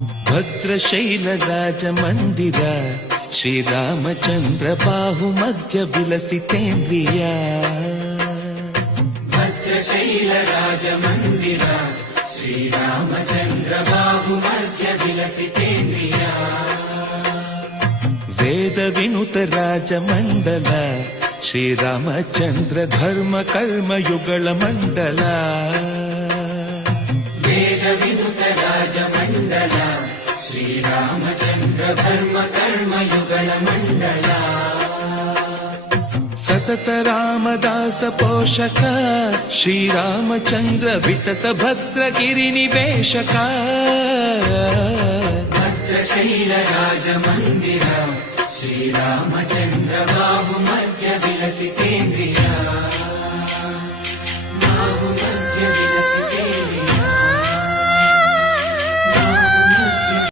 ಭದ್ರಶೈಲರಾಜ ಮಂದಿರ ಶ್ರೀರಾಮಚಂದ್ರ ಬಾಹು ಮಧ್ಯ ವಿಲಸಿತೇಂದ್ರಿಯ. ಭದ್ರಶೈಲರಾಜ ಮಂದಿರ ಶ್ರೀರಾಮಚಂದ್ರ ಬಾಹು ಮಧ್ಯ ವಿಲಸಿತೇಂದ್ರಿಯ. ವೇದ ವಿನುತ ರಾಜ ಮಂಡಲ ಶ್ರೀರಾಮಚಂದ್ರ ಧರ್ಮ ಕರ್ಮ ಯುಗಳ ಮಂಡಲ. ವೇದ ವಿನುತ ರಾಜ ಮಂಡಲ ಶ್ರೀರಾಮಚಂದ್ರ ಧರ್ಮ ಕರ್ಮ ಯುಗಳ ಮಂಡಲ. ಸತತ ರಾಮದಾಸ ಪೋಷಕ ಶ್ರೀರಾಮಚಂದ್ರ ವಿತತ ಭದ್ರಗಿರಿ ನಿವೇಶಕ. ಭದ್ರಶೈಲ ರಾಜ ಮಂದಿರ ಶ್ರೀರಾಮಚಂದ್ರ ಬಾಹು ಮಧ್ಯ ವಿಲಸಿತೇಂದ್ರಿಯ.